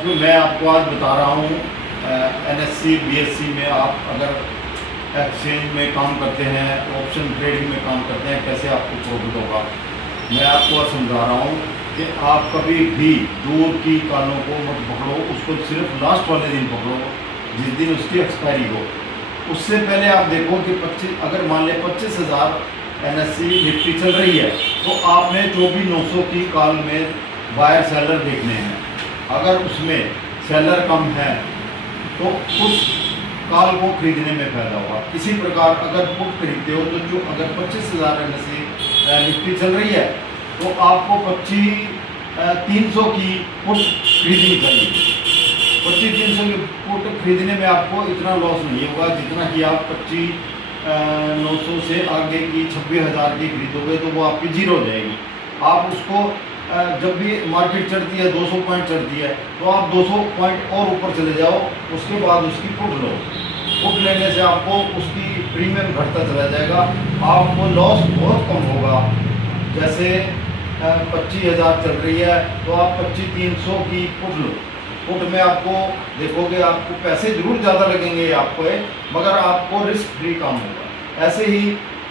जो मैं आपको आज बता रहा हूँ एनएससी बीएससी में आप अगर एक्सचेंज में काम करते हैं, ऑप्शन ट्रेडिंग में काम करते हैं, कैसे आपको प्रॉफिट होगा। मैं आपको समझा रहा हूँ कि आप कभी भी दूर की कालों को मत पकड़ो, उसको सिर्फ लास्ट वाले दिन पकड़ो जिस दिन उसकी एक्सपायरी हो। उससे पहले आप देखो कि 25 अगर मान लें 25,000 एनएससी निफ्टी चल रही है तो आपने 24,900 की कॉल में बायर सेलर देखने हैं। अगर उसमें सेलर कम है तो उस कॉल को खरीदने में फायदा होगा। इसी प्रकार अगर पुट खरीदते हो तो जो अगर 25,000 एनएससी निफ्टी चल रही है तो आपको 25,300 की पुट खरीदनी चाहिए। 25,300 की पुट खरीदने में आपको इतना लॉस नहीं होगा जितना कि आप 25,900 से आगे की 26,000 की खरीदोगे तो वो आपकी जीरो हो जाएगी। आप उसको जब भी मार्केट चढ़ती है 200 पॉइंट चढ़ती है तो आप 200 पॉइंट और ऊपर चले जाओ, उसके बाद उसकी पुट लो। पुट लेने से आपको उसकी प्रीमियम घटता चला जाएगा, आपको लॉस बहुत कम होगा। जैसे 25,000 चल रही है तो आप 25,300 की पुट लो। पुट में आपको देखोगे आपको पैसे जरूर ज़्यादा लगेंगे आपको, मगर आपको रिस्क फ्री काम होगा। ऐसे ही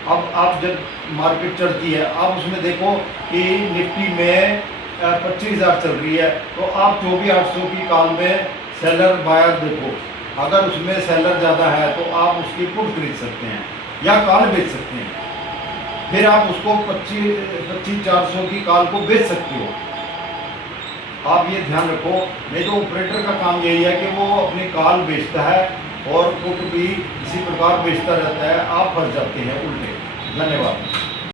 अब आप जब मार्केट चढ़ती है आप उसमें देखो कि निफ्टी में 25,000 चल रही है तो आप 24,800 की कॉल में सेलर बायर देखो। अगर उसमें सेलर ज़्यादा है तो आप उसकी पुट खरीद सकते हैं या कॉल बेच सकते हैं। फिर आप उसको 25,400 की कॉल को बेच सकते हो। आप ये ध्यान रखो, नहीं तो ऑपरेटर का काम यही है कि वो अपनी कॉल बेचता है और पुट भी इसी प्रकार बेचता रहता है, आप फंस जाते हैं उल्टे। धन्यवाद।